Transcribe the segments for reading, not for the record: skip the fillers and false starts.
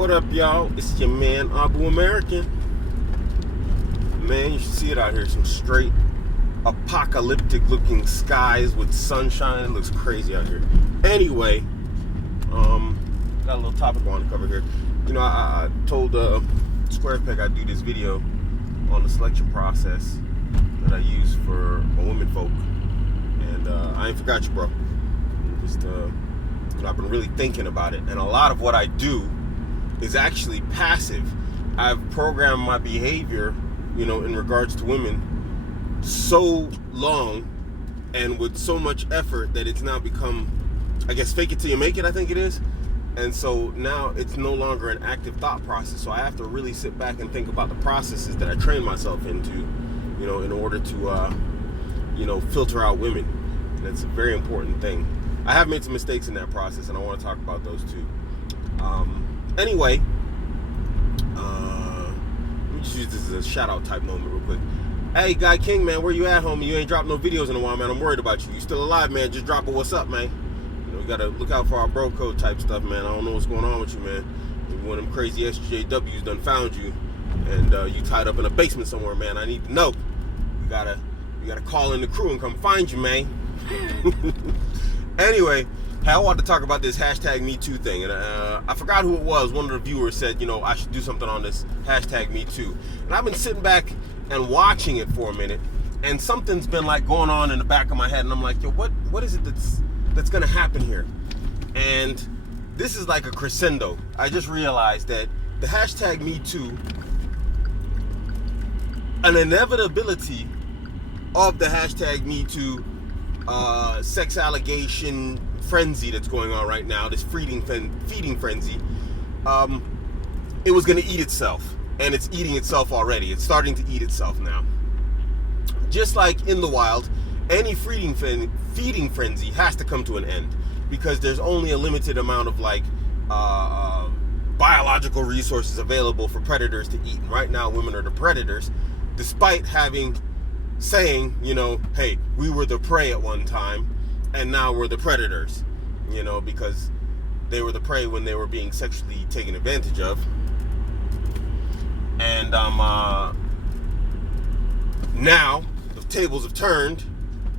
What up, y'all? It's your man, Abuamerican. Man, you should see it out here. Some straight apocalyptic looking skies with sunshine. It looks crazy out here. Anyway, got a little topic I want to cover here. You know, I told SquarePeg I'd do this video on the selection process that I use for my women folk. And I ain't forgot you, bro. Just, I've been really thinking about it. And a lot of what I do is actually passive. I've programmed my behavior, in regards to women so long and with so much effort that it's now become, I guess, fake it till you make it, I think it is. And so now it's no longer an active thought process. So I have to really sit back and think about the processes that I train myself into, in order to, filter out women. And it's a very important thing. I have made some mistakes in that process, and I want to talk about those too. Anyway, let me just use this as a shout out type moment real quick. Hey, Guy King, man, where you at, homie? You ain't dropped no videos in a while, man. I'm worried about you. You still alive, man? Just drop a what's up, man. We gotta look out for our bro code type stuff, man. I don't know what's going on with you, man. Maybe one of them crazy SJWs done found you, and you tied up in a basement somewhere, man. I need to know. You gotta call in the crew and come find you, man. Anyway, hey, I wanted to talk about this hashtag #MeToo thing, and I forgot who it was. One of the viewers said, I should do something on this hashtag #MeToo, and I've been sitting back and watching it for a minute, and something's been like going on in the back of my head, and I'm like, yo, what is it that's gonna happen here? And this is like a crescendo. I just realized that the hashtag #MeToo, an inevitability of the hashtag #MeToo sex allegation frenzy that's going on right now, this feeding frenzy, it was going to eat itself, and it's eating itself already. It's starting to eat itself now. Just like in the wild, any feeding frenzy has to come to an end, because there's only a limited amount of biological resources available for predators to eat. And right now, women are the predators, despite saying, hey, we were the prey at one time, and now we're the predators, because they were the prey when they were being sexually taken advantage of. And now the tables have turned,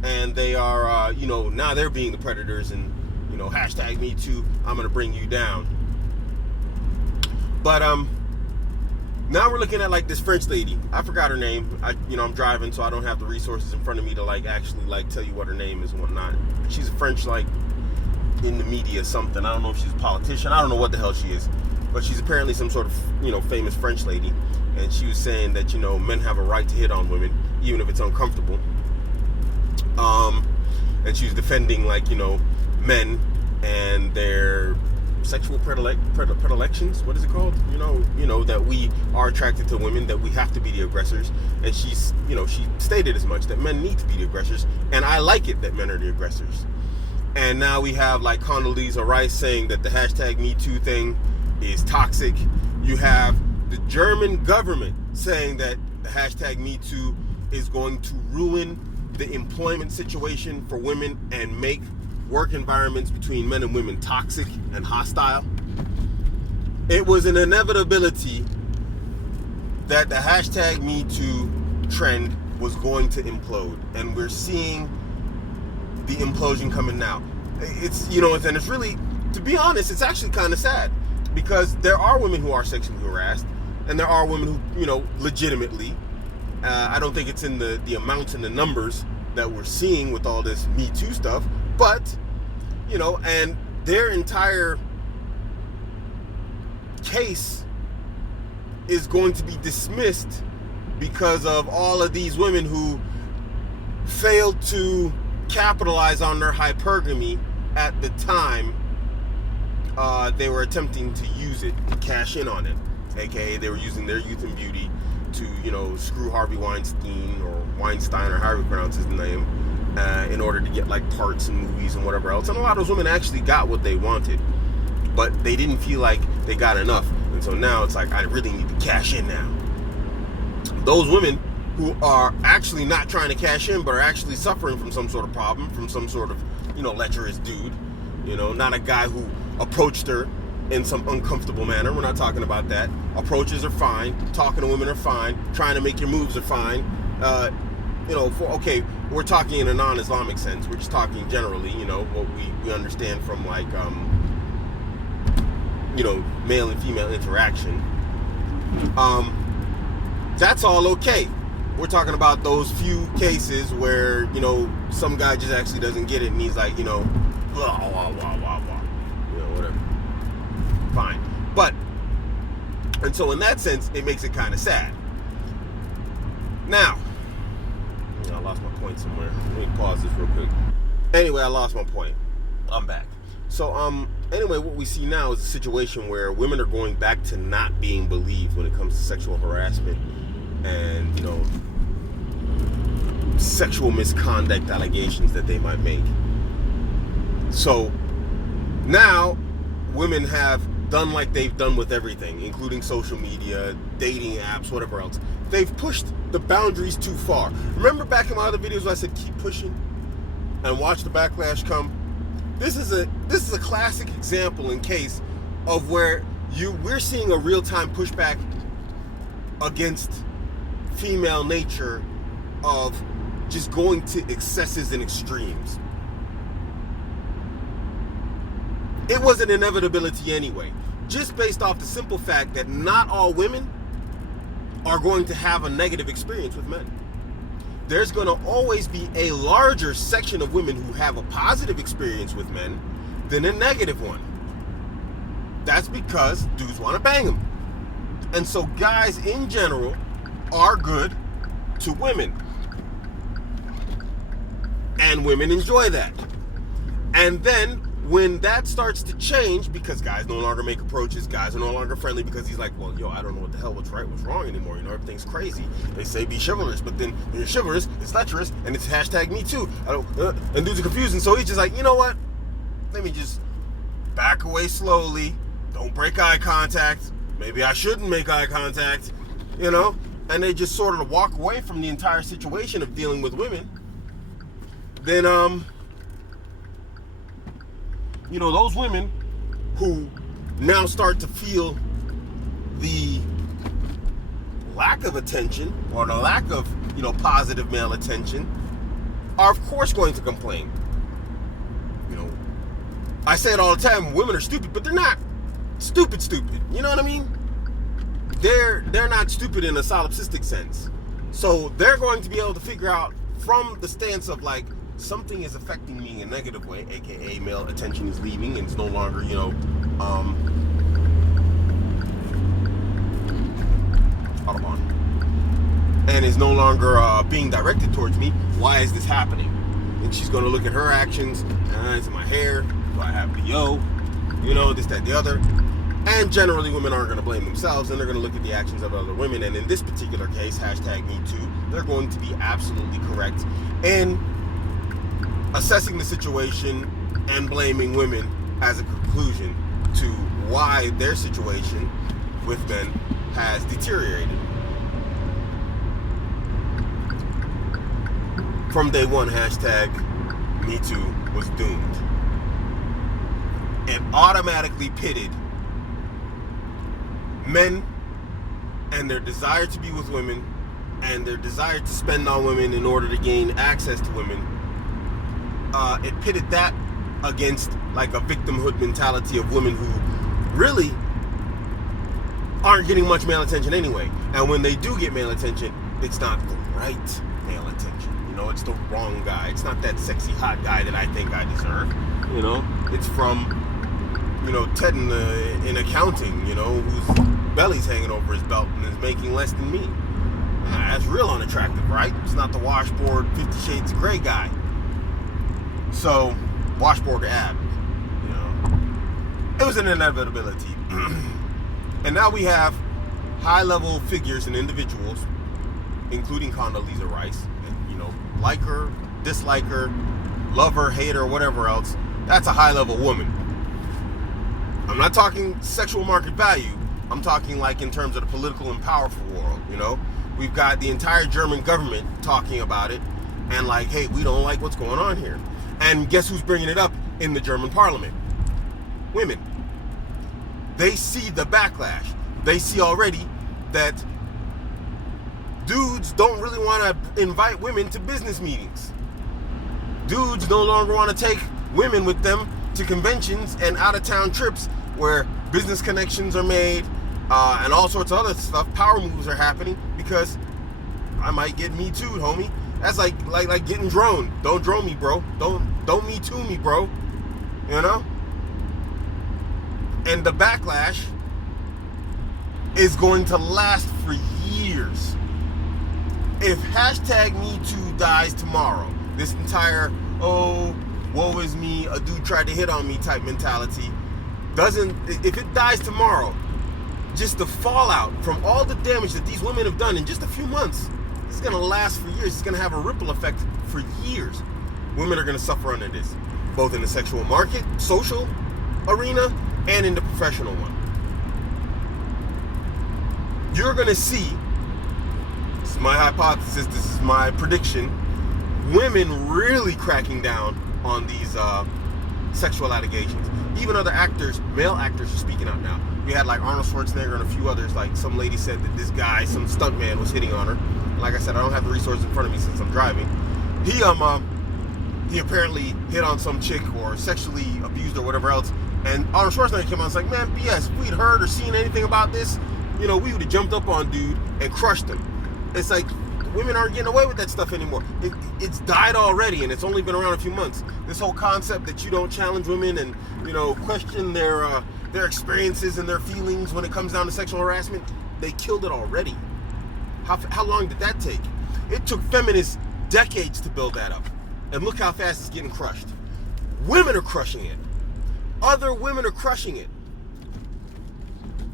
and they are, now they're being the predators, and, hashtag #MeToo, I'm going to bring you down. But, now we're looking at this French lady. I forgot her name. I'm driving, so I don't have the resources in front of me to actually tell you what her name is and whatnot. She's a French in the media something. I don't know if she's a politician. I don't know what the hell she is, but she's apparently some sort of famous French lady. And she was saying that men have a right to hit on women even if it's uncomfortable. And she was defending men and their sexual predilections. What is it called? That we are attracted to women, that we have to be the aggressors. And she stated as much, that men need to be the aggressors, and I like it that men are the aggressors. And now we have Condoleezza Rice saying that the hashtag #MeToo thing is toxic. You have the German government saying that the hashtag #MeToo is going to ruin the employment situation for women and make work environments between men and women toxic and hostile. It was an inevitability that the hashtag #MeToo trend was going to implode, and we're seeing the implosion coming now. It's and it's really, to be honest, it's actually kind of sad, because there are women who are sexually harassed, and there are women who legitimately. I don't think it's in the amounts and the numbers that we're seeing with all this #MeToo stuff, but and their entire case is going to be dismissed because of all of these women who failed to capitalize on their hypergamy at the time they were attempting to use it to cash in on it. AKA they were using their youth and beauty to screw Harvey Weinstein, or Weinstein, or however you pronounce his name, in order to get parts in movies and whatever else. And a lot of those women actually got what they wanted, but they didn't feel like they got enough. And so now it's I really need to cash in now. Those women who are actually not trying to cash in, but are actually suffering from some sort of problem, from some sort of lecherous dude, not a guy who approached her in some uncomfortable manner. We're not talking about that. Approaches are fine. Talking to women are fine. Trying to make your moves are fine. We're talking in a non-Islamic sense. We're just talking generally, what we understand from like, male and female interaction. That's all okay. We're talking about those few cases where, some guy just actually doesn't get it and he's like, blah, blah, blah, blah, blah. Whatever. Fine. And so in that sense, it makes it kind of sad. Now, I lost my point somewhere. Let me pause this real quick. Anyway, I lost my point. I'm back. So, anyway, what we see now is a situation where women are going back to not being believed when it comes to sexual harassment and, sexual misconduct allegations that they might make. So, now, women have done like they've done with everything, including social media, dating apps, whatever else. They've pushed the boundaries too far. Remember back in my other videos I said keep pushing and watch the backlash come? This is a classic example in case of where we're seeing a real-time pushback against female nature of just going to excesses and extremes. It was an inevitability anyway, just based off the simple fact that not all women are going to have a negative experience with men. There's going to always be a larger section of women who have a positive experience with men than a negative one. That's because dudes want to bang them. And so guys in general are good to women. And women enjoy that. And then when that starts to change, because guys no longer make approaches, guys are no longer friendly because he's like, well, I don't know what the hell, what's right, what's wrong anymore. Everything's crazy. They say be chivalrous, but then when you're chivalrous, it's lecherous, and it's #MeToo. And dudes are confused, and so he's just like, you know what? Let me just back away slowly. Don't break eye contact. Maybe I shouldn't make eye contact, And they just sort of walk away from the entire situation of dealing with women. Then, those women who now start to feel the lack of attention or the lack of, positive male attention are of course going to complain. I say it all the time, women are stupid, but they're not stupid. You know what I mean? They're not stupid in a solipsistic sense. So they're going to be able to figure out from the stance of like, something is affecting me in a negative way, aka male attention is leaving and it's no longer, Audubon, and is no longer being directed towards me. Why is this happening? And she's going to look at her actions. Is it my hair? Do I have BO? This, that, the other. And generally, women aren't going to blame themselves, and they're going to look at the actions of other women. And in this particular case, #MeToo, they're going to be absolutely correct in assessing the situation and blaming women as a conclusion to why their situation with men has deteriorated. From day one, #MeToo was doomed. It automatically pitted men and their desire to be with women and their desire to spend on women in order to gain access to women. It pitted that against like a victimhood mentality of women who really aren't getting much male attention anyway. And when they do get male attention, it's not the right male attention. It's the wrong guy. It's not that sexy hot guy that I think I deserve. It's from, Ted in accounting, whose belly's hanging over his belt and is making less than me. That's real unattractive, right? It's not the washboard 50 Shades of Grey guy. So, washboard ab, it was an inevitability. And now we have high-level figures and individuals, including Condoleezza Rice, and, like her, dislike her, love her, hate her, whatever else. That's a high-level woman. I'm not talking sexual market value. I'm talking like in terms of the political and powerful world, We've got the entire German government talking about it and like, hey, we don't like what's going on here. And guess who's bringing it up in the German parliament? Women. they see the backlash. They see already that dudes don't really want to invite women to business meetings. Dudes no longer want to take women with them to conventions and out-of-town trips where business connections are made and all sorts of other stuff. Power moves are happening because I might get me too, homie. That's like getting droned. Don't drone me, bro. Don't me too me, bro. You know? And the backlash is going to last for years. If hashtag #MeToo dies tomorrow, this entire, oh, woe is me, a dude tried to hit on me type mentality if it dies tomorrow, just the fallout from all the damage that these women have done in just a few months, it's going to last for years. It's going to have a ripple effect for years. Women are going to suffer under this, both in the sexual market, social arena, and in the professional one. You're going to see, this is my hypothesis, this is my prediction, women really cracking down on these sexual allegations. Even other actors, male actors, are speaking out now. We had like Arnold Schwarzenegger and a few others. Like some lady said that this guy, some stuntman, was hitting on her. Like I said, I don't have the resources in front of me since I'm driving. He apparently hit on some chick or sexually abused or whatever else. And Arnold Schwarzenegger came on and was like, man, BS, if we'd heard or seen anything about this, we would have jumped up on dude and crushed him. It's like, women aren't getting away with that stuff anymore. It's died already, and it's only been around a few months. This whole concept that you don't challenge women and, question their experiences and their feelings when it comes down to sexual harassment, they killed it already. How long did that take? It took feminists decades to build that up. And look how fast it's getting crushed. Women are crushing it. Other women are crushing it.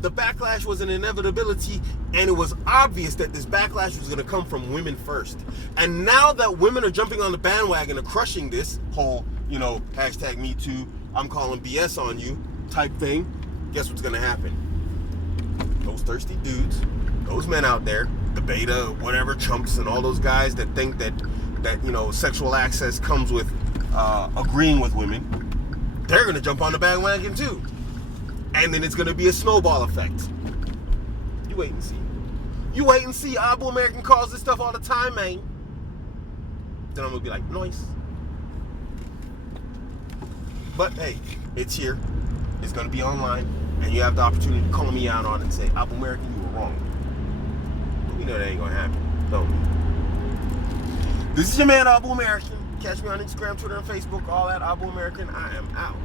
The backlash was an inevitability, and it was obvious that this backlash was going to come from women first. And now that women are jumping on the bandwagon and crushing this whole, hashtag #MeToo, I'm calling BS on you type thing, guess what's going to happen? Those thirsty dudes, those men out there, the beta, whatever, chumps, and all those guys that think that sexual access comes with agreeing with women, they're going to jump on the bandwagon too. And then it's going to be a snowball effect. You wait and see. You wait and see. Abuamerican calls this stuff all the time, man. Then I'm going to be like, nice. But hey, it's here. It's going to be online. And you have the opportunity to call me out on it and say, Abuamerican, you were wrong. But we know that ain't going to happen, don't we? This is your man, Abuamerican. Catch me on Instagram, Twitter, and Facebook. All at Abuamerican. I am out.